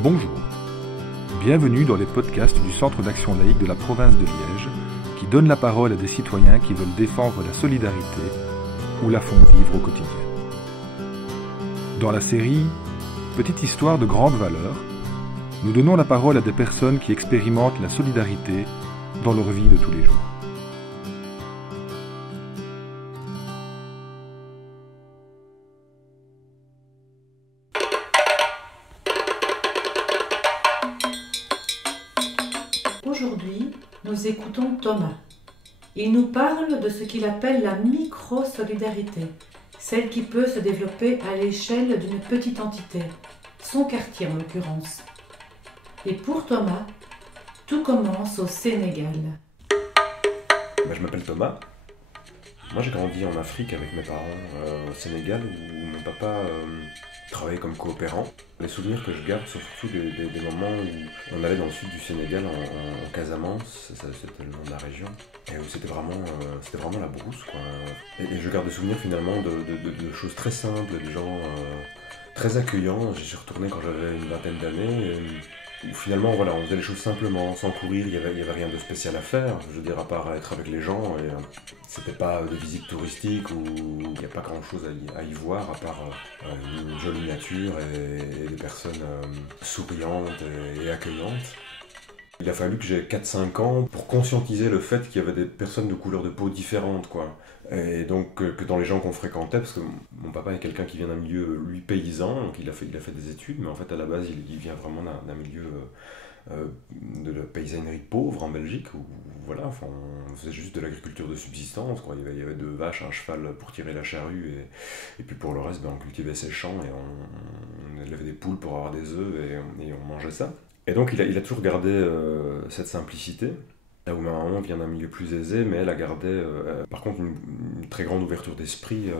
Bonjour, bienvenue dans les podcasts du Centre d'action laïque de la province de Liège qui donne la parole à des citoyens qui veulent défendre la solidarité ou la font vivre au quotidien. Dans la série « Petite histoire de grande valeur », nous donnons la parole à des personnes qui expérimentent la solidarité dans leur vie de tous les jours. Aujourd'hui, nous écoutons Thomas. Il nous parle de ce qu'il appelle la micro-solidarité, celle qui peut se développer à l'échelle d'une petite entité, son quartier en l'occurrence. Et pour Thomas, tout commence au Sénégal. Je m'appelle Thomas. Moi j'ai grandi en Afrique avec mes parents au Sénégal où mon papa travaillait comme coopérant. Les souvenirs que je garde sont surtout des moments où on allait dans le sud du Sénégal, en Casamance, c'était le nom de la région, et où c'était vraiment la brousse, quoi. Et je garde des souvenirs finalement de choses très simples, de gens très accueillants. J'y suis retourné quand j'avais une vingtaine d'années. Où finalement, voilà, on faisait les choses simplement, sans courir, il y avait rien de spécial à faire, je veux dire, à part être avec les gens, et c'était pas de visite touristique, où il n'y a pas grand chose à y voir, à part une jolie nature et des personnes souriantes et accueillantes. Il a fallu que j'ai 4-5 ans pour conscientiser le fait qu'il y avait des personnes de couleurs de peau différentes, quoi. Et donc que dans les gens qu'on fréquentait, parce que mon papa est quelqu'un qui vient d'un milieu, lui, paysan, donc il a fait des études, mais en fait à la base il vient vraiment d'un milieu de la paysannerie pauvre en Belgique, où voilà, enfin, on faisait juste de l'agriculture de subsistance, quoi. Il y avait 2 vaches, un cheval pour tirer la charrue, et puis pour le reste, on cultivait ses champs, et on élevait des poules pour avoir des œufs, et on mangeait ça. Et donc il a toujours gardé cette simplicité, là où ma maman vient d'un milieu plus aisé, mais elle a gardé par contre une très grande ouverture d'esprit,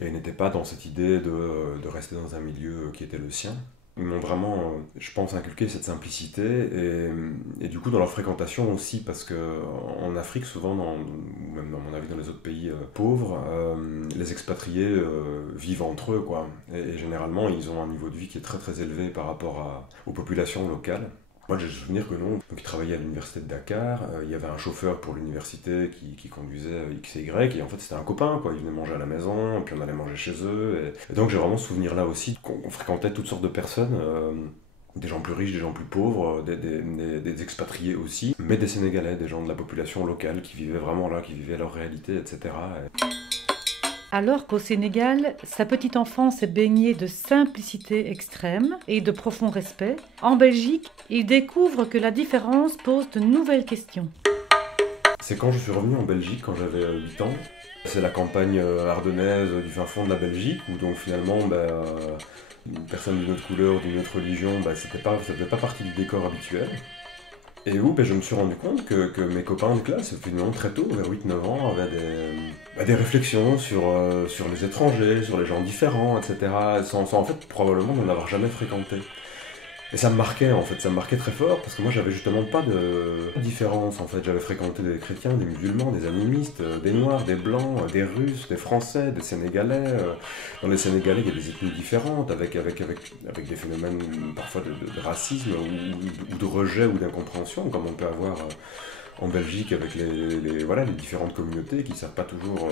et elle n'était pas dans cette idée de rester dans un milieu qui était le sien. Ils m'ont vraiment, je pense, inculqué cette simplicité, et du coup dans leur fréquentation aussi, parce qu'en Afrique, souvent, ou même dans mon avis dans les autres pays pauvres, les expatriés vivent entre eux, quoi. Et généralement, ils ont un niveau de vie qui est très très élevé par rapport aux populations locales. Moi j'ai le souvenir que non, donc il travaillait à l'université de Dakar, il y avait un chauffeur pour l'université qui conduisait X et Y, et en fait c'était un copain, quoi. Il venait manger à la maison, et puis on allait manger chez eux, et donc j'ai vraiment ce souvenir là aussi qu'on fréquentait toutes sortes de personnes, des gens plus riches, des gens plus pauvres, des expatriés aussi, mais des Sénégalais, des gens de la population locale qui vivaient vraiment là, qui vivaient leur réalité, etc. Alors qu'au Sénégal, sa petite enfance est baignée de simplicité extrême et de profond respect, en Belgique, il découvre que la différence pose de nouvelles questions. C'est quand je suis revenu en Belgique, quand j'avais 8 ans. C'est la campagne ardennaise du fin fond de la Belgique, où donc finalement, une personne d'une autre couleur, d'une autre religion, ça faisait pas partie du décor habituel. Et où je me suis rendu compte que mes copains de classe, finalement très tôt, vers 8-9 ans, avaient des réflexions sur les étrangers, sur les gens différents, etc. Sans en fait probablement n'en avoir jamais fréquenté. Et ça me marquait en fait, ça me marquait très fort, parce que moi j'avais justement pas de différence en fait. J'avais fréquenté des chrétiens, des musulmans, des animistes, des noirs, des blancs, des russes, des français, des sénégalais. Dans les sénégalais il y a des ethnies différentes, avec des phénomènes parfois de racisme ou de rejet ou d'incompréhension, comme on peut avoir en Belgique avec les différentes communautés qui ne savent pas toujours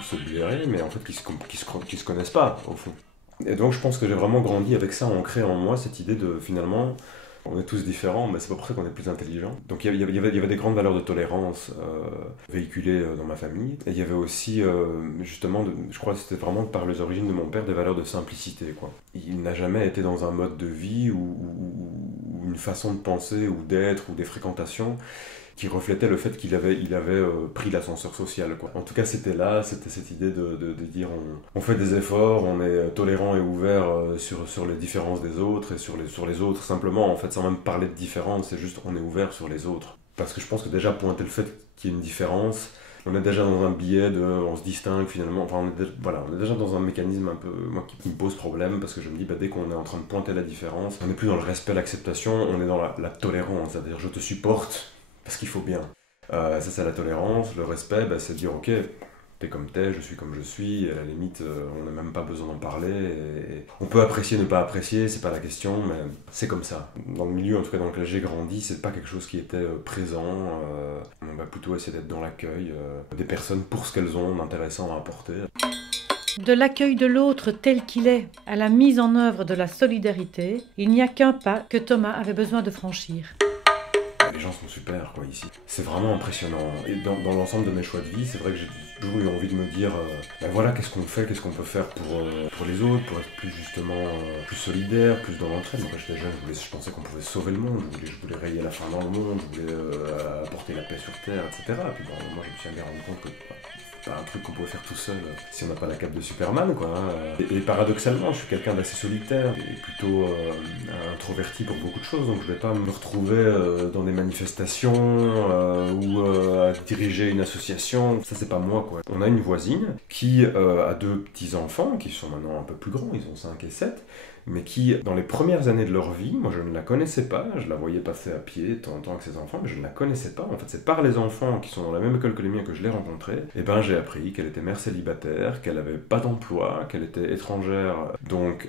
se blairer, mais en fait qui se connaissent pas au fond. Et donc je pense que j'ai vraiment grandi avec ça, ancré en moi, cette idée de finalement, on est tous différents, mais c'est pas pour ça qu'on est plus intelligents. Donc il y avait des grandes valeurs de tolérance véhiculées dans ma famille. Et il y avait aussi, justement, je crois que c'était vraiment par les origines de mon père, des valeurs de simplicité, quoi. Il n'a jamais été dans un mode de vie ou une façon de penser ou d'être ou des fréquentations qui reflétait le fait qu'il avait pris l'ascenseur social, quoi. En tout cas, c'était cette idée de dire on fait des efforts, on est tolérant et ouvert sur les différences des autres et sur les autres, simplement, en fait, sans même parler de différence, c'est juste on est ouvert sur les autres. Parce que je pense que déjà pointer le fait qu'il y ait une différence, on est déjà dans un biais on se distingue finalement, enfin on est déjà dans un mécanisme un peu, moi, qui me pose problème, parce que je me dis, dès qu'on est en train de pointer la différence, on n'est plus dans le respect, l'acceptation, on est dans la tolérance, c'est-à-dire je te supporte, parce qu'il faut bien. Ça c'est la tolérance, le respect, c'est de dire ok, T'es comme t'es, je suis comme je suis, et à la limite, on n'a même pas besoin d'en parler. Et on peut apprécier, ne pas apprécier, c'est pas la question, mais c'est comme ça. Dans le milieu, en tout cas dans lequel j'ai grandi, c'est pas quelque chose qui était présent. On va plutôt essayer d'être dans l'accueil des personnes pour ce qu'elles ont d'intéressant à apporter. De l'accueil de l'autre tel qu'il est à la mise en œuvre de la solidarité, il n'y a qu'un pas que Thomas avait besoin de franchir. Les gens sont super, quoi, ici. C'est vraiment impressionnant. Et dans l'ensemble de mes choix de vie, c'est vrai que j'ai toujours eu envie de me dire voilà, qu'est-ce qu'on fait, qu'est-ce qu'on peut faire pour les autres, pour être plus justement plus solidaire, plus dans l'entraide. Moi, quand j'étais jeune, je pensais qu'on pouvait sauver le monde, je voulais rayer la faim dans le monde, je voulais apporter la paix sur Terre, etc. Et puis moi, je me suis bien rendu compte que c'est pas un truc qu'on pouvait faire tout seul si on n'a pas la cape de Superman, quoi. Et paradoxalement, je suis quelqu'un d'assez solitaire et plutôt introverti pour beaucoup de choses, donc je vais pas me retrouver dans des manifestations ou à diriger une association. Ça, c'est pas moi, quoi. On a une voisine qui a 2 petits-enfants qui sont maintenant un peu plus grands, ils ont 5 et 7, mais qui, dans les premières années de leur vie, moi je ne la connaissais pas, je la voyais passer à pied de temps en temps avec ses enfants, mais je ne la connaissais pas. En fait, c'est par les enfants qui sont dans la même école que les miens que je l'ai rencontrée. Et ben j'ai appris qu'elle était mère célibataire, qu'elle avait pas d'emploi, qu'elle était étrangère, donc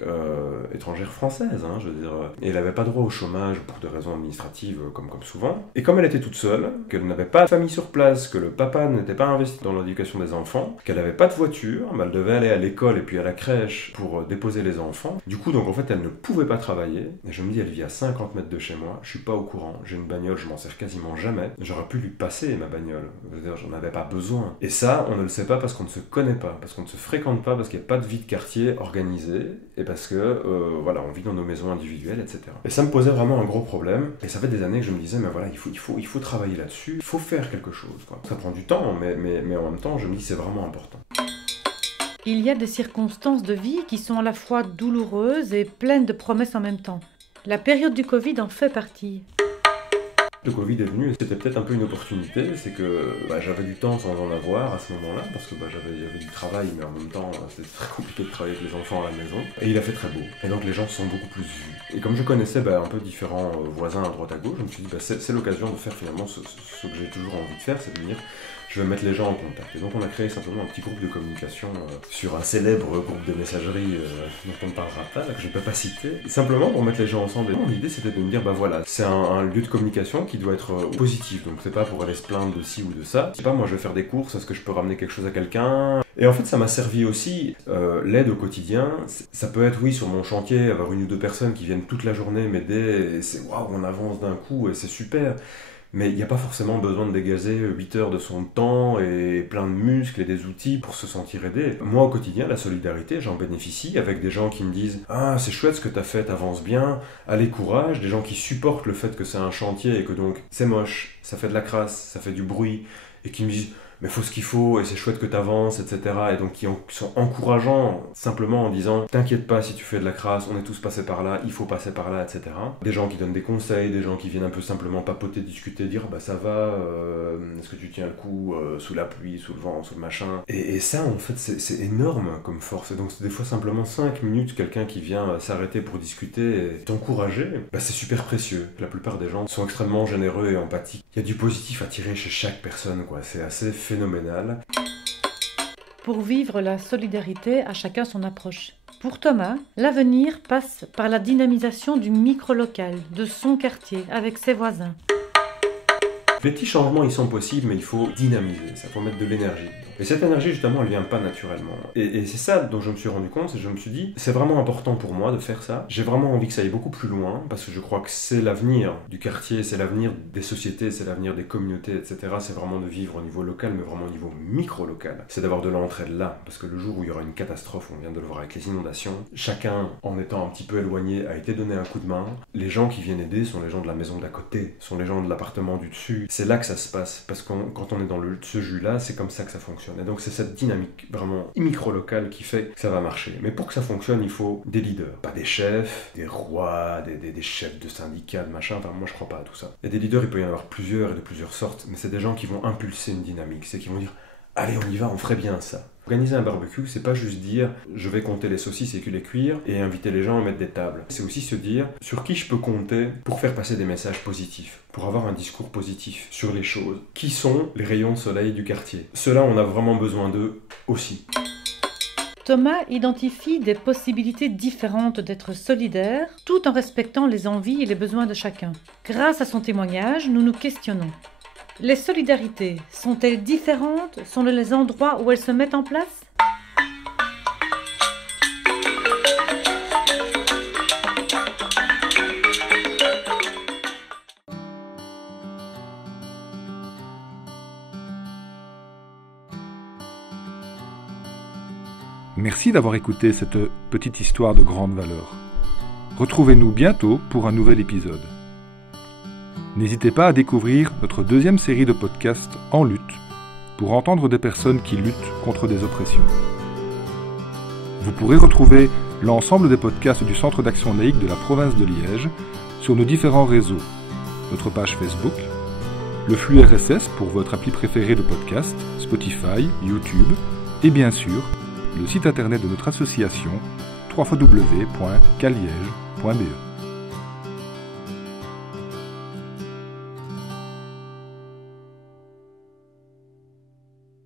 étrangère française, je veux dire, et elle avait pas droit au chômage pour des raisons administratives comme souvent. Et comme elle était toute seule, qu'elle n'avait pas de famille sur place, que le papa n'était pas investi dans l'éducation des enfants, qu'elle avait pas de voiture, mais elle devait aller à l'école et puis à la crèche pour déposer les enfants. Du coup, donc en fait, elle ne pouvait pas travailler. Et je me dis, elle vit à 50 mètres de chez moi, je suis pas au courant, j'ai une bagnole, je m'en sers quasiment jamais. J'aurais pu lui passer ma bagnole, je veux dire, j'en avais pas besoin. Et ça, on ne le sait pas parce qu'on ne se connaît pas, parce qu'on ne se fréquente pas, parce qu'il n'y a pas de vie de quartier organisée, et parce que, voilà, on vit dans nos maisons individuelles, etc. Et ça me posait vraiment un gros problème. Et ça fait des années que je me disais, mais voilà, il faut travailler là-dessus, il faut faire quelque chose, quoi. Ça prend du temps, mais en même temps, je me dis, c'est vraiment important. Il y a des circonstances de vie qui sont à la fois douloureuses et pleines de promesses en même temps. La période du Covid en fait partie. Le Covid est venu et c'était peut-être un peu une opportunité, c'est que j'avais du temps sans en avoir à ce moment-là, parce que j'avais du travail, mais en même temps c'était très compliqué de travailler avec les enfants à la maison, et il a fait très beau, et donc les gens se sont beaucoup plus vus. Et comme je connaissais un peu différents voisins à droite à gauche, je me suis dit c'est l'occasion de faire finalement ce que j'ai toujours envie de faire, c'est de venir, je vais mettre les gens en contact. Et donc on a créé simplement un petit groupe de communication sur un célèbre groupe de messagerie dont on ne parlera pas, là, que je ne peux pas citer, simplement pour mettre les gens ensemble. Et l'idée c'était de me dire, voilà, c'est un lieu de communication qui doit être positif, donc c'est pas pour aller se plaindre de ci ou de ça. C'est pas moi je vais faire des courses, est-ce que je peux ramener quelque chose à quelqu'un? Et en fait ça m'a servi aussi, l'aide au quotidien, ça peut être oui sur mon chantier, avoir 1 ou 2 personnes qui viennent toute la journée m'aider, et c'est waouh, on avance d'un coup et c'est super. Mais il n'y a pas forcément besoin de dégager 8 heures de son temps et plein de muscles et des outils pour se sentir aidé. Moi, au quotidien, la solidarité, j'en bénéficie avec des gens qui me disent « Ah, c'est chouette ce que t'as fait, t'avances bien, allez, courage », des gens qui supportent le fait que c'est un chantier et que donc c'est moche, ça fait de la crasse, ça fait du bruit, et qui me disent « Mais faut ce qu'il faut, et c'est chouette que t'avances, etc. » Et donc qui sont encourageants, simplement en disant « T'inquiète pas si tu fais de la crasse, on est tous passés par là, il faut passer par là, etc. » Des gens qui donnent des conseils, des gens qui viennent un peu simplement papoter, discuter, dire « Bah ça va, est-ce que tu tiens le coup sous la pluie, sous le vent, sous le machin ?» Et ça, en fait, c'est énorme comme force. Et donc c'est des fois simplement 5 minutes, quelqu'un qui vient s'arrêter pour discuter et t'encourager, c'est super précieux. La plupart des gens sont extrêmement généreux et empathiques. Il y a du positif à tirer chez chaque personne, quoi. C'est assez phénoménal. Pour vivre la solidarité, à chacun son approche. Pour Thomas, l'avenir passe par la dynamisation du micro-local, de son quartier, avec ses voisins. Les petits changements, ils sont possibles, mais il faut dynamiser, ça faut mettre de l'énergie. Et cette énergie, justement, elle vient pas naturellement. Et c'est ça dont je me suis rendu compte, et je me suis dit, c'est vraiment important pour moi de faire ça. J'ai vraiment envie que ça aille beaucoup plus loin, parce que je crois que c'est l'avenir du quartier, c'est l'avenir des sociétés, c'est l'avenir des communautés, etc. C'est vraiment de vivre au niveau local, mais vraiment au niveau micro-local. C'est d'avoir de l'entraide là, parce que le jour où il y aura une catastrophe, on vient de le voir avec les inondations, chacun, en étant un petit peu éloigné, a été donné un coup de main. Les gens qui viennent aider sont les gens de la maison d'à côté, sont les gens de l'appartement du dessus. C'est là que ça se passe, parce que quand on est dans ce jus-là, c'est comme ça que ça fonctionne. Et donc c'est cette dynamique vraiment micro-locale qui fait que ça va marcher. Mais pour que ça fonctionne, il faut des leaders. Pas des chefs, des rois, des chefs de syndicats, de machin, enfin moi je crois pas à tout ça. Et des leaders, il peut y en avoir plusieurs et de plusieurs sortes, mais c'est des gens qui vont impulser une dynamique, c'est qui vont dire allez on y va, on ferait bien ça. Organiser un barbecue, c'est pas juste dire je vais compter les saucisses et les cuire et inviter les gens à mettre des tables. C'est aussi se dire sur qui je peux compter pour faire passer des messages positifs, pour avoir un discours positif sur les choses. Qui sont les rayons de soleil du quartier? Ceux-là, on a vraiment besoin d'eux aussi. Thomas identifie des possibilités différentes d'être solidaire, tout en respectant les envies et les besoins de chacun. Grâce à son témoignage, nous nous questionnons. Les solidarités sont-elles différentes selon les endroits où elles se mettent en place ? Merci d'avoir écouté cette petite histoire de grande valeur. Retrouvez-nous bientôt pour un nouvel épisode. N'hésitez pas à découvrir notre deuxième série de podcasts En lutte pour entendre des personnes qui luttent contre des oppressions. Vous pourrez retrouver l'ensemble des podcasts du Centre d'action laïque de la province de Liège sur nos différents réseaux, notre page Facebook, le flux RSS pour votre appli préférée de podcast, Spotify, YouTube et bien sûr le site internet de notre association www.caliege.be.